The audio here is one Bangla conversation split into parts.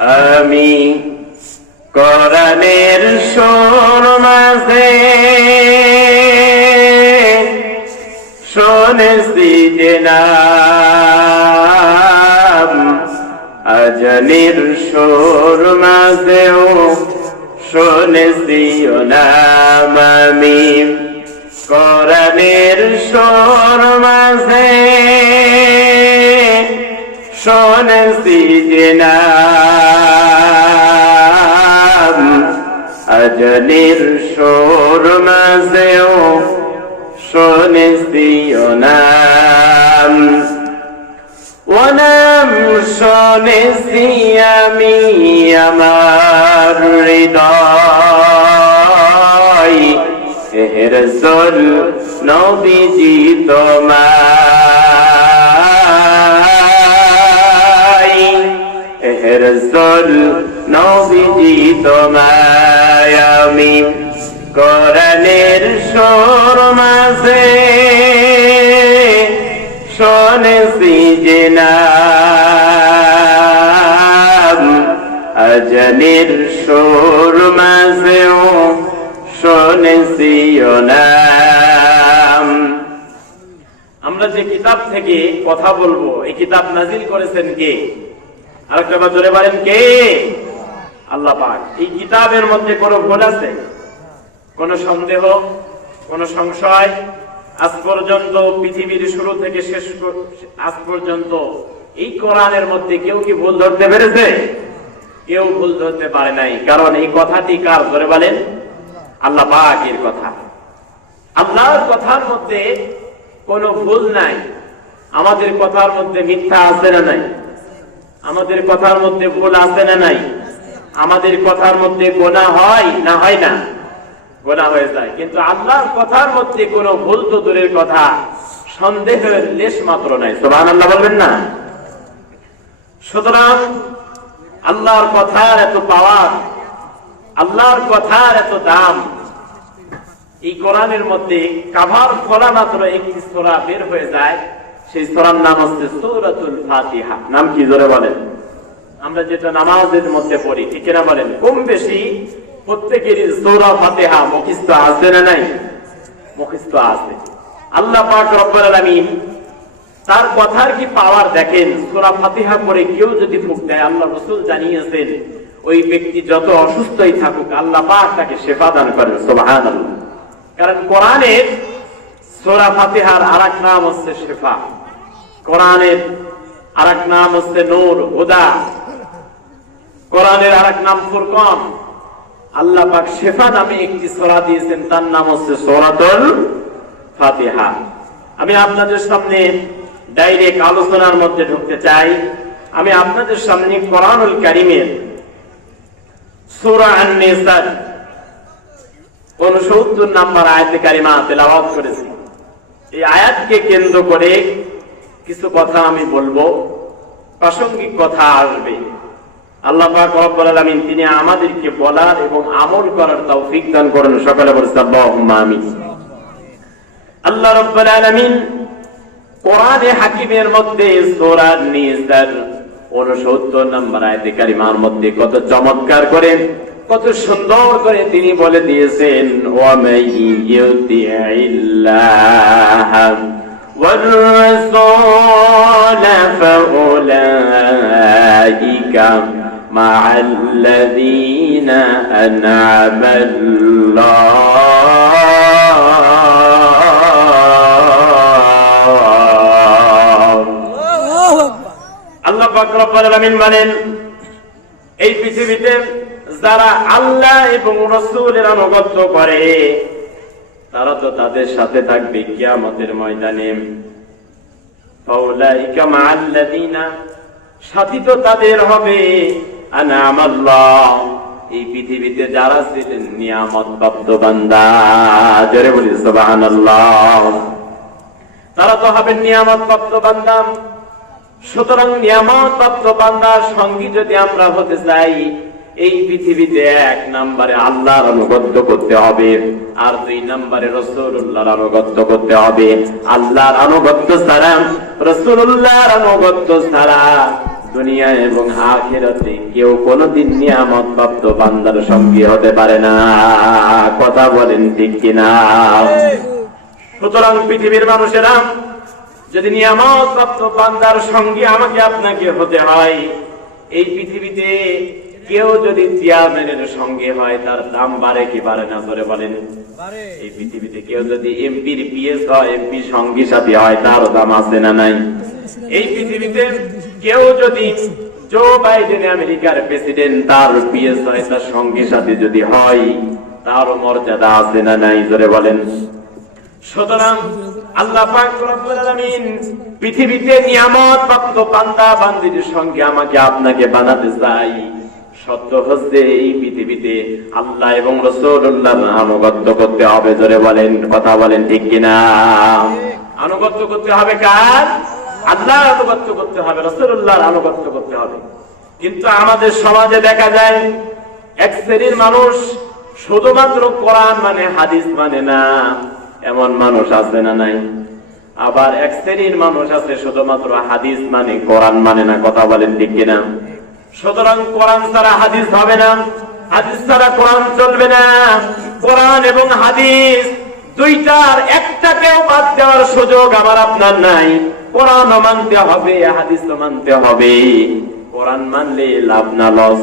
আমি কোরআনের সুর মাঝে শুনেছি যে নাম, আজনির সুর মাঝেও শুনেছি ও নাম, আমি কোরআনের সুর মাঝে শুনেছি যে নাম আজনির সুর মাঝেও শুনেছি ও নাম ও নাম আমার হৃদয় এহের জল নবীজি তোমায় জল নবীজি তোমায় আমি কোরআনের সুর মাঝে শুনেছি যে নাম সুর মাঝেও শুনেছি নাম আমরা যে কিতাব থেকে কথা বলব, এই কিতাব নাজিল করেছেন কে? আরেকটা বার জোরে বলেন কে? আল্লাহ পাক। এই কিতাবের মধ্যে কোনো ভুল আছে? কোন সন্দেহ? কোন সংশয়? আজ পর্যন্ত পৃথিবীর শুরু থেকে শেষ আজ পর্যন্ত এই কোরআনের মধ্যে কেউ কি ভুল ধরতে পেরেছে? কেউ ভুল ধরতে পারে নাই। কারণ এই কথাটি কার? ধরে বলেন। আল্লাহ পাকের কথা। আল্লাহর কথার মধ্যে কোনো ভুল নাই। আমাদের কথার মধ্যে মিথ্যা আছে না নাই? আমাদের কথার মধ্যে ভুল আছে না নাই? আমাদের কথার মধ্যে গোনা হয় না হয় না? গোনা হয়ে যায়। কিন্তু আল্লাহর কথার মধ্যে কোনো ভুল তো দূরের কথা। সন্দেহের লেশ মাত্র নাই। সোহান আল্লাহ বলবেন না? সুতরাং আল্লাহর কথার এত পাওয়ার, আল্লাহর কথার এত দাম, এই কোরআনের মধ্যে কাভার ফলা মাত্র একটি সোরা বের হয়ে যায়। সেই সোরার নাম হচ্ছে সৌরাতুল ফাতিহা। নাম কি জোরে বলেন? আমরা যেটা নামাজের মধ্যে পড়ি, ঠিক না বলেন? কম বেশি প্রত্যেকেরই সৌরা ফাতিহা মুখিস্ত আছে না নাই? মুখিস্ত আছে। আল্লাহ পাক তার কথার কি পাওয়ার দেখেন? সোরা ফাতিহা পড়ে কেউ যদি ফুক দেয়, আল্লাহ রাসূল জানিয়েছেন, ওই ব্যক্তি যত অসুস্থই থাকুক, আল্লাহ পাক তাকে শেফা দান করেন, সুবহানাল্লাহ। কারণ কোরআনের সূরা ফাতিহার এক নাম হচ্ছে শেফা। কোরআনের আরেক নাম হচ্ছে নূর, হুদা। কোরআনের আরেক নাম ফুরকান। আল্লাহ পাক শেফা নামে একটি সূরা দিয়েছেন, তার নাম হচ্ছে সূরাতুল ফাতিহা। আমি আপনাদের সামনে ডাইরেক্ট আলোচনার মধ্যে ঢুকতে চাই। আমি আপনাদের সামনে কোরআনুল কারিমের সূরা 69 নম্বর আয়াতে কারিমা তেলাওয়াত করেছি। এই আয়াতকে কেন্দ্র করে কিছু কথা আমি বলব। প্রাসঙ্গিক কথা আসবে। আল্লাহ পাক তিনি আমাদেরকে বলার এবং আমল করার তৌফিক দান করেন। সকলে বলছে আল্লাহ কোরআনে হাকিমের মধ্যে সূরা নিসার 69 নম্বর মধ্যে কত চমৎকার করে, কত সুন্দর করে তিনি বলে দিয়েছেন والرسول فأولئك مع الذين أنعم الله আল্লাহ পাক রব্বুল আলামিন বলেন এই পৃথিবীতে যারা আল্লাহ এবং রাসূলের আনুগত্য করে তারা তো তাদের সাথে থাকবে কিয়ামতের ময়দানে। সাথী তো তাদের হবে। এই পৃথিবীতে যারা ছিলেন নিয়ামত প্রাপ্ত বান্দা, জোরে বলি তারা তো হবেন নিয়ামত প্রাপ্ত বান্দা। সুতরাং নিয়ামত প্রাপ্ত বান্দার সঙ্গী যদি আমরা হতে চাই এই পৃথিবীতে এক নম্বরে আল্লাহর আনুগত্য করতে হবে, আর দুই নম্বরে রসুল্লাহর আনুগত্য করতে হবে। আল্লাহর আনুগত্য ছাড়া রসুল্লাহর আনুগত্য ছাড়া দুনিয়া এবং আখেরাতে কেউ কোনোদিন নিয়ামত প্রাপ্ত বান্দার সঙ্গী হতে পারে না। কথা বলেন ঠিক কিনা? সুতরাং পৃথিবীর মানুষেরা, যদি নিয়ামত প্রাপ্ত বান্দার সঙ্গে আমাকে আপনাকে হতে হয়, এই পৃথিবীতে কেউ যদি চেয়ারম্যানের সঙ্গে হয় তার দাম বাড়ে কি বাড়ে না? ধরে বলেন। এই পৃথিবীতে কেউ যদি এমপির পিএস হয় এমপি সঙ্গী সাথী হয় তারও দাম আছে না নাই? এই পৃথিবীতে কেউ যদি জো বাইডেন আমেরিকার প্রেসিডেন্ট তার পিএস হয় তার সঙ্গী সাথী যদি হয় তারও মর্যাদা আছে না নাই? ধরে বলেন। সুতরাং আল্লাহ পাক রব্বুল আলামিন পৃথিবীতে নিয়ামত প্রাপ্ত বান্দা বান্দির সঙ্গে আমাকে আপনাকে বানাতে চাই। সত্য হচ্ছে এই পৃথিবীতে আল্লাহ এবং রসুল্লাহর আনুগত্য করতে হবে ধরে বলেন, কথা বলেন ঠিক কিনা? আনুগত্য করতে হবে কার? আল্লাহর আনুগত্য করতে হবে রসুল্লাহর আনুগত্য করতে হবে। কিন্তু আমাদের সমাজে দেখা যায়, এক শ্রেণির মানুষ শুধুমাত্র কোরআন মানে হাদিস মানে না, এমন মানুষ আছে না নাই? আবার এক শ্রেণির মানুষ আছে শুধুমাত্র হাদিস মানে কোরআন মানে না, কথা বলেন ঠিক কিনা? সুতরাং কোরআন ছাড়া হাদিস হবে না। হাদিস ছাড়া কোরআন চলবে না। কোরআন এবং হাদিস দুইটার একটাকেও বাদ দেওয়ার সুযোগ আমার আপনার নাই। কোরআন মানতে হবে হাদিস মানতে হবে। কোরআন মানলে লাভ না লস,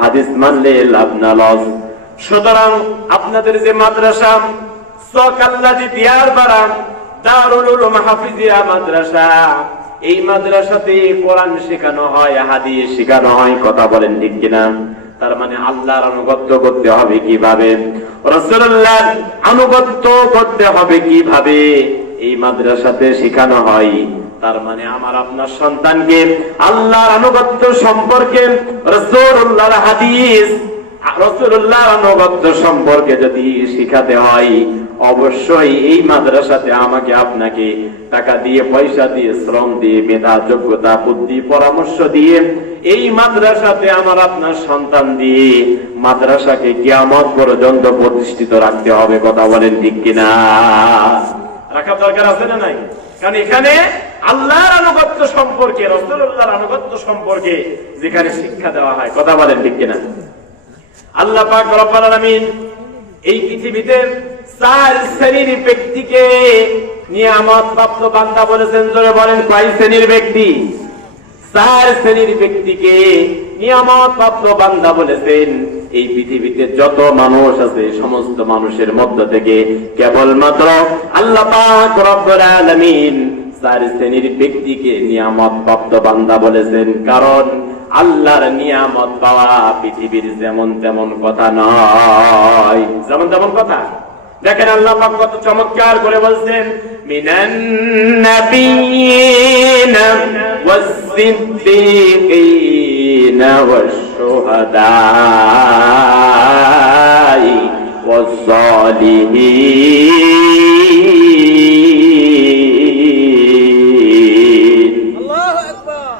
হাদিস মানলে লাভ না লস। সুতরাং আপনাদের যে মাদ্রাসা, সকাল্লাদি দিয়ার বাড়া, দারুল হাফিজিয়া মাদ্রাসা এই মাদ্রাসাতে কোরআন শেখানো হয়, হাদিস শেখানো হয়, কথা বলেন ঠিক কিনা? তার মানে আল্লাহর আনুগত্য করতে হবে কীভাবে? রসুল্লাহর আনুগত্য করতে হবে কীভাবে? এই মাদ্রাসাতে শেখানো হয়। তার মানে আমার আপনার সন্তানকে আল্লাহর আনুগত্য সম্পর্কে রসুল্লাহর হাদিস রসুল্লাহ আনুগত্য সম্পর্কে যদি শিখাতে হয় অবশ্যই এই মাদ্রাসাতে আমাকে আপনাকে টাকা দিয়ে, পয়সা দিয়ে, শ্রম দিয়ে, মেধা, যোগ্যতা, বুদ্ধি, পরামর্শ দিয়ে এই মাদ্রাসাতে আমার আপনার সন্তান দিয়ে মাদ্রাসাকে কিয়ামত পর্যন্ত প্রতিষ্ঠিত রাখতে হবে, কথা বলেন ঠিক কিনা? রাখা দরকার আছে না নাই? কারণ এখানে আল্লাহর আনুগত্য সম্পর্কে রসুল্লাহর আনুগত্য সম্পর্কে যেখানে শিক্ষা দেওয়া হয়, কথা বলেন ঠিক কিনা? আল্লাহ পাক এই পৃথিবীতে চার শ্রেণির ব্যক্তিকে নিয়ামত প্রাপ্ত বান্দা বলেছেন, জোরে বলেন, কয় শ্রেণির ব্যক্তি? চার শ্রেণির ব্যক্তিকে নিয়ামত প্রাপ্ত বান্দা বলেছেন, এই পৃথিবীতে যত মানুষ আছে, সমস্ত মানুষের মধ্য থেকে কেবলমাত্র আল্লাহ পাক রব্বুল আলামিন চার শ্রেণির ব্যক্তিকে নিয়ামত প্রাপ্ত বান্দা বলেছেন। কারণ আল্লাহর নিয়ামত পাওয়া পৃথিবীর যেমন তেমন কথা নয়। যেমন তেমন কথা। দেখেন আল্লাহ কত চমৎকার করে বলছেন মিনান নাবিয়িন ওয়াস-সিদ্দীকিন ওয়াশ-শুহাদাই ওয়াস-সালিহিন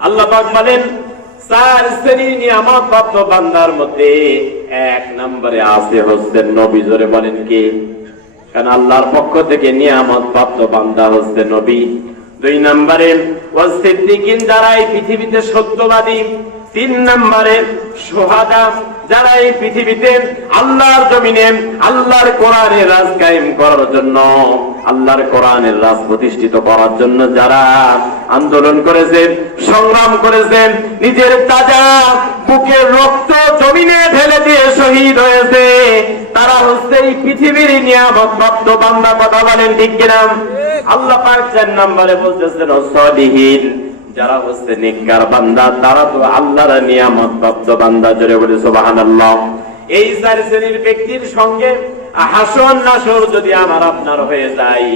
আল্লাহ পাক বলেন চার শ্রেণির নিয়ামত প্রাপ্ত বান্দার মধ্যে এক নম্বরে আছে হচ্ছেন নবী। জোরে বলেন কি? কারণ আল্লাহর পক্ষ থেকে নিয়ামত প্রাপ্ত বান্দা হচ্ছে নবী। দুই নম্বরে ও সিদ্দিকিন যারা পৃথিবীতে সত্যবাদী। তিন নম্বরে, সোহাদা। যারা এই পৃথিবীতে আল্লাহর জমিনে, আল্লাহর কোরআনের রাজ কায়েম করার জন্য, আল্লাহর কোরআনের রাজ প্রতিষ্ঠিত করার জন্য যারা আন্দোলন করেছে সংগ্রাম করেছে নিজের তাজা বুকের রক্ত জমিনে ঢেলে দিয়ে শহীদ হয়েছে, তারা হচ্ছে এই পৃথিবীর নিয়ামত বান্দা, কথা বলেন ঠিক কিনা? আল্লাহ পাক চার নম্বরে বলতেছেন সলিহীন। যারা হচ্ছে নিকার বান্দা, তারা তো আল্লাহর নিয়ামত প্রাপ্ত বান্দা, জোরে বলে সুবহানাল্লাহ। এই চার শ্রেণির ব্যক্তির সঙ্গে হাসন নাসর যদি আমার আপনার হয়ে যায়,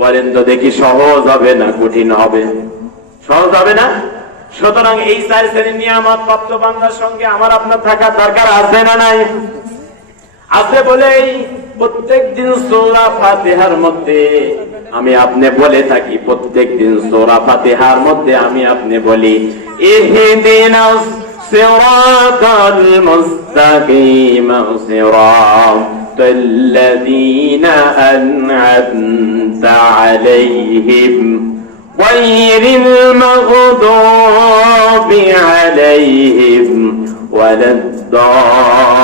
বলেন তো দেখি সহজ হবে না কঠিন হবে? সহজ হবে না? সুতরাং এই চার শ্রেণির নিয়ামত প্রাপ্ত বান্দার সঙ্গে আমার আপনার থাকা দরকার আছে না নাই? আছে বলেই প্রত্যেক দিন সৌরা ফাতেহার মধ্যে আমি আপনি বলে থাকি প্রত্যেক দিন সৌরা ফাতেহার মধ্যে আমি আপনি বলি ইহদিনাস সিরাতাল মুস্তাকিম সিরাতাল লাযীনা আন'আমতা আলাইহিম غير المغضوب عليهم ولا الضالين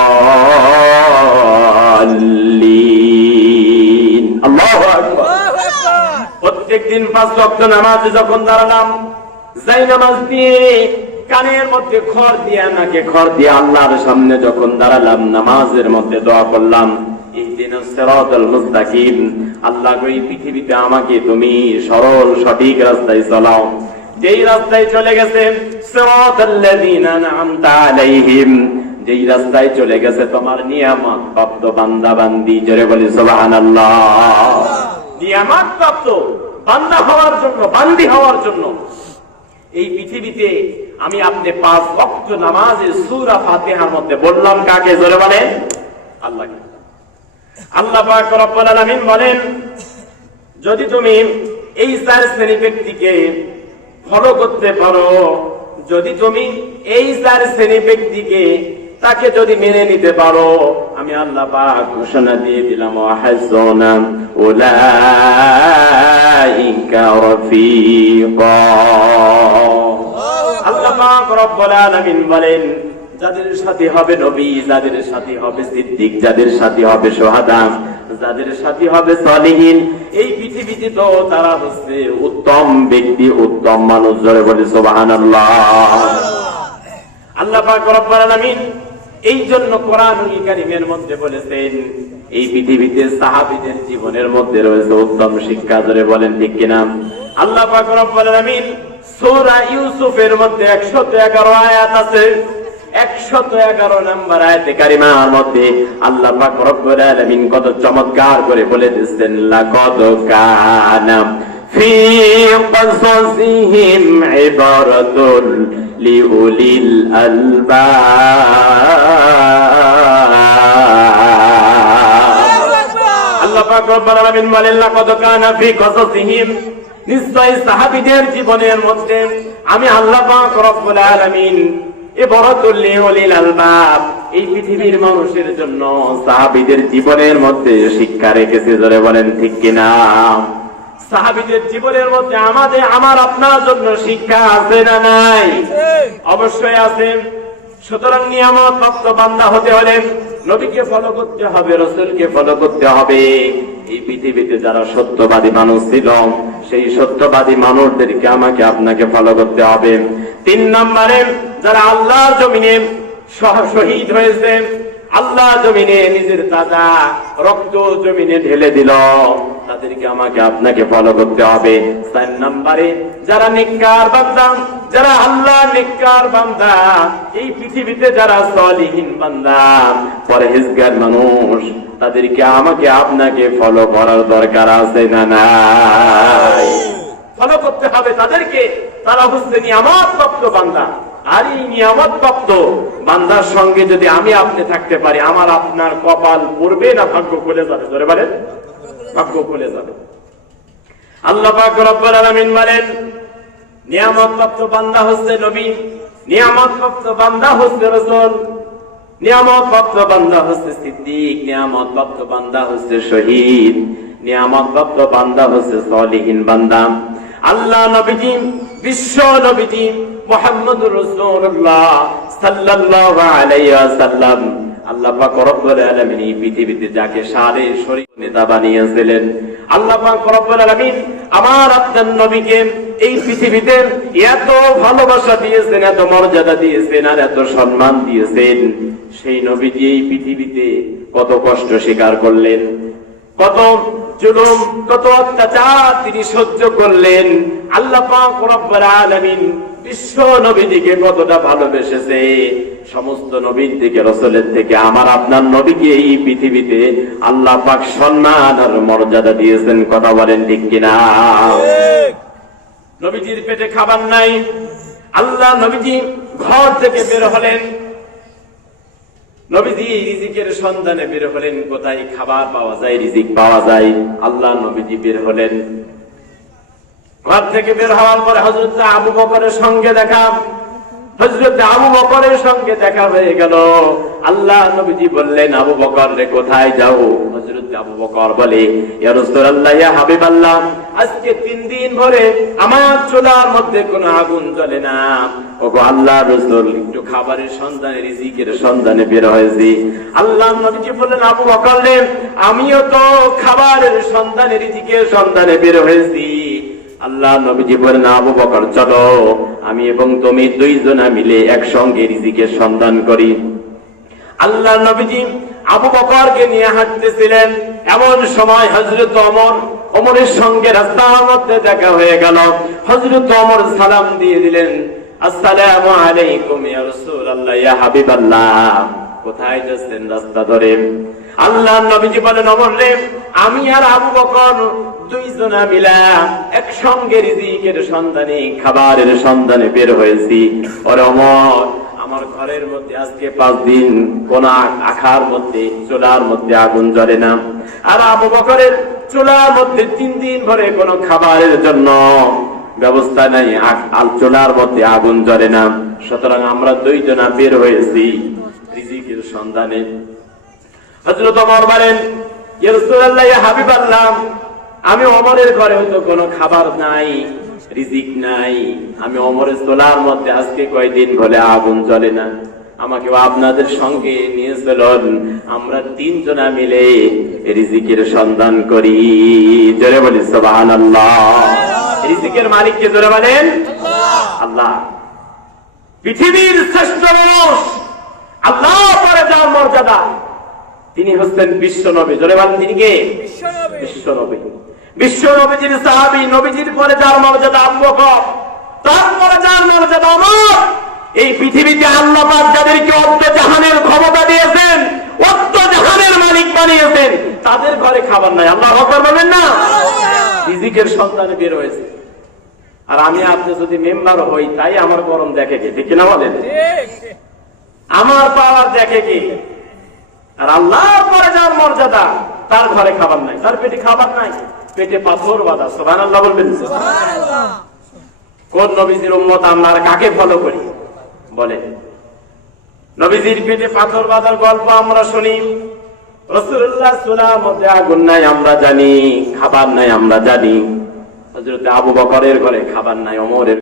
মুসাল্লিন। আল্লাহু প্রত্যেকদিন পাঁচ লক্ষ নামাজে যখন দাঁড়ালাম যাই নামাজ দিয়ে কানের মধ্যে খড় দিয়ে নাকে খড় দিয়ে আল্লাহর সামনে যখন দাঁড়ালাম নামাজের মধ্যে দোয়া করলাম আমাকে যেই রাস্তায় চলে গেছে তোমার নিয়ামত, প্রাপ্ত বান্দা বান্দি জোরে বলি সুবহানাল্লাহ। নিয়ামত প্রাপ্ত, বান্দা হওয়ার জন্য, বান্দি হওয়ার জন্য। এই পৃথিবীতে আমি আপনি পাঁচ ভক্ত নামাজের সুরা ফাতিহার মধ্যে বললাম কাকে, জোরে বলেন? আল্লাহ আল্লাহ রব্বুল বলেন, যদি তুমি এই চার শ্রেণি ব্যক্তিকে ফলো করতে পারো, যদি তুমি এই চার শ্রেণি ব্যক্তিকে তাকে যদি মেনে নিতে পারো, আমি আল্লাহ পাক ঘোষণা দিয়ে দিলাম উলাইকা আল্লাহ পাক রব্বুল আলামিন বলেন, যাদের সাথে হবে নবী, যাদের সাথে হবে সিদ্দিক, যাদের সাথে হবে সোহাদা, যাদের সাথে হবে সলিহীন, এই পৃথিবীতে তো তারা হচ্ছে উত্তম ব্যক্তি, উত্তম মানুষ, জোরে বলে সুবহানাল্লাহ। আল্লাহ পাক রব্বুল আলামিন এই জন্য কোরআনুল কারীমের মধ্যে বলেছেন, এই পৃথিবীতে সাহাবীদের জীবনের মধ্যে রয়েছে উত্তম শিক্ষা, ধরে বলেন ঠিক কিনা? আল্লাহ আলামিন সূরা ইউসুফের মধ্যে 111 আয়াত আছে। 111 নাম্বার আয়াতে কারিমার মধ্যে আল্লাহ কত চমৎকার করে বলে দিচ্ছেন في قصصهم عبرة لأولي الألباب আল্লাহ পাক রব্বুল আলামিন বলেন লাকাদ কানা ফি কসাসিহিম নিশ্চয় সাহাবীদের জীবনের মধ্যে আমি আল্লাহ পাক রব্বুল আলামিন ইবরাতুল লিউলিল আলবাব এই পৃথিবীর মানুষের জন্য সাহাবীদের জীবনের মধ্যে শিক্ষা রেখেছে ধরে বলেন ঠিক কিনা সাহাবীদের জীবনের মধ্যে আমাদের, আমার, আপনার জন্য শিক্ষা আছে না নাই? অবশ্যই আছে। সুতরাং নিয়ামত ভক্ত বান্দা হতে হলে নবীকে ফলো করতে হবে, রসুলকে ফলো করতে হবে। এই পৃথিবীতে যারা সত্যবাদী মানুষ ছিল, সেই সত্যবাদী মানুষদেরকে আমাকে, আপনাকে ফলো করতে হবে। তিন নম্বরে, যারা আল্লাহর জমিনে শহীদ হয়েছে আল্লাহ জমিনে নিজের তাজা রক্ত জমিনে ঢেলে দিল। তাদেরকে আমাকে আপনাকে ফলো করতে হবে। যারা নিকার বান্দা, যারা আল্লাহ নিকার বান্দা, এই পৃথিবীতে যারা সলিহীন বান্দা, পরহেজগার মানুষ, তাদেরকে আমাকে আপনাকে ফলো করার দরকার আছে না নাই? ফলো করতে হবে তাদেরকে। তারা হচ্ছে নিয়ামত প্রাপ্ত বান্দা। আর এই নিয়ামত প্রাপ্ত বান্দার সঙ্গে যদি আমি আপনি থাকতে পারি, আমার আপনার কপাল পড়বে না, ভাগ্য খুলে যাবে। ধরে বলেন। ভাগ্য খুলে যাবে। আল্লাহ পাক রব্বুল আলামিন বলেন নিয়ামত প্রাপ্ত বান্দা হচ্ছে নবী নিয়ামত প্রাপ্ত বান্দা হচ্ছে রাসূল নিয়ামত প্রাপ্ত বান্দা হচ্ছে সিদ্দিক নিয়ামত প্রাপ্ত বান্দা হচ্ছে শহীদ নিয়ামত প্রাপ্ত বান্দা হচ্ছে সলিহীন বান্দা। আল্লাহ নবীজি, বিশ্ব নবীজি মুহাম্মদুর রাসূলুল্লাহ সাল্লাল্লাহু আলাইহি ওয়াসাল্লাম আল্লাহ পাক রব্বুল এই পৃথিবীতে যাকে সারে শরীর নেতা বানিয়েছিলেন, আল্লাহ আমার আপনার নবীকে এই পৃথিবীতে এত ভালোবাসা দিয়েছেন, এত মর্যাদা দিয়েছেন আর এত সম্মান দিয়েছেন। সেই নবীজি এই পৃথিবীতে কত কষ্ট স্বীকার করলেন। কত জুলুম, কত অত্যাচার তিনি সহ্য করলেন। আল্লাহ পাক রব্বুল আলামিন বিশ্ব কতটা ভালোবেসেছে। সমস্ত নবীর থেকে রসলের থেকে আমার আপনার নবীকে এই পৃথিবীতে আল্লাহ পাক সম্মান আর মর্যাদা দিয়েছেন, কথা বলেন ঠিক কিনা? নবীজির পেটে খাবার নাই। আল্লাহ নবীজি ঘর থেকে বের হলেন। নবীজি রিজিকের সন্ধানে বের হলেন। কোথায় খাবার পাওয়া যায়, রিজিক পাওয়া যায়? আল্লাহ নবীজি বের হলেন। ঘর থেকে বের হওয়ার আবু বকরের সঙ্গে দেখা আবু বকরের সঙ্গে দেখা হয়ে গেল। আল্লাহ নবীজি বললেন, আবু বকর রে, কোথায় যাও? হজরত আবু বকর বলে, ইয়া রাসূলুল্লাহ, ইয়া হাবিবাল্লাহ, আজকে তিন দিন ধরে আমার চুলার মধ্যে কোনো আগুন জ্বলে না। ওগো আল্লাহ রসুল, একটু খাবারের সন্ধানে, রিজিকের সন্ধানে বের হয়েছি। আল্লাহ নবীজি বললেন, আবু বকর আমিও তো খাবারের সন্ধানে, রিজিকের সন্ধানে বের হয়েছি। আল্লাহ নবীজি বলেন আবু বকর, চলো, আমি এবং তুমি দুইজনা মিলে একসঙ্গে রিজিকের সন্ধান করি। আল্লাহ নবীজি আবু বকরকে নিয়ে হাঁটতেছিলেন। এমন সময় হজরত অমর অমরের সঙ্গে রাস্তার মধ্যে দেখা হয়ে গেল। হজরত অমর সালাম দিয়ে দিলেন, আসসালামু আলাইকুম ইয়া রাসূলুল্লাহ, ইয়া হাবিবাল্লাহ, কোথায় যাচ্ছেন রাস্তা ধরে? আল্লাহ নবীজি বলেন অমর রে, আমি আর আবু বকর দুইজনা মিলা একসঙ্গে রিজিকের সন্ধানে, খাবারের সন্ধানে বের হয়েছি। ওরে অমর আমার ঘরের মধ্যে, আজকে পাঁচ দিন কোন আখার মধ্যে, চোলার মধ্যে আগুন জ্বলে না। আর আবু বকরের চুলার মধ্যে তিন দিন ধরে কোনো খাবারের জন্য ব্যবস্থা নাই চুলার মধ্যে আগুন জ্বলে না। সুতরাং আমরা দুইজনা বের হয়েছি রিজিকের সন্ধানে। হজরত অমর বলেন, ইয়া হাবিবাল্লাহ, আমি অমরের ঘরে হয়তো কোনো খাবার নাই। রিজিক নাই। আমি অমরের চোলার মধ্যে আজকে কয়দিন বলে আগুন জ্বলে না। আমাকে আপনাদের সঙ্গে নিয়ে চলুন। আমরা তিনজনা মিলে রিজিকের সন্ধান করি। জোরে বলি সোবাহান রিজিকের মালিককে জোরে বলেন আল্লাহ। পৃথিবীর শ্রেষ্ঠ মানুষ আল্লাহ পরে যার মর্যাদা। তিনি হচ্ছেন বিশ্ব নবী জোরে বলেন তিনি কে? বিশ্ব নবী বিশ্ব নবীজির সাহাবী, নবীজির পরে যার মর্যাদা আবু বকর, তারপরে যার মর্যাদা আমার এই পৃথিবীতে আল্লাহ যাদেরকে অর্ধ জাহানের ক্ষমতা দিয়েছেন অত্য জাহানের মালিক বানিয়েছেন, তাদের ঘরে খাবার নাই। আল্লাহ হকর বলেন না? রিজিকের সন্তানে বের হয়েছে। আর আমি আপনি যদি মেম্বার হই, তাই আমার গরম দেখে কে? ঠিক না বলেন? আমার পাওয়ার দেখে কি? আর আল্লাহর পরে যার মর্যাদা, তার ঘরে খাবার নাই। তার পেটে খাবার নাই। পেটে পাথর বাঁধা সোহান আল্লাহ বলবেন? কোন নবীজির উম্মত আমরা কাকে ফলো করি? বলে নবীজির পেটে পাথর বাঁধার গল্প আমরা শুনি। আমরা জানি, খাবার নাই আমরা জানি। আবু বকরের ঘরে খাবার নাই, অমরের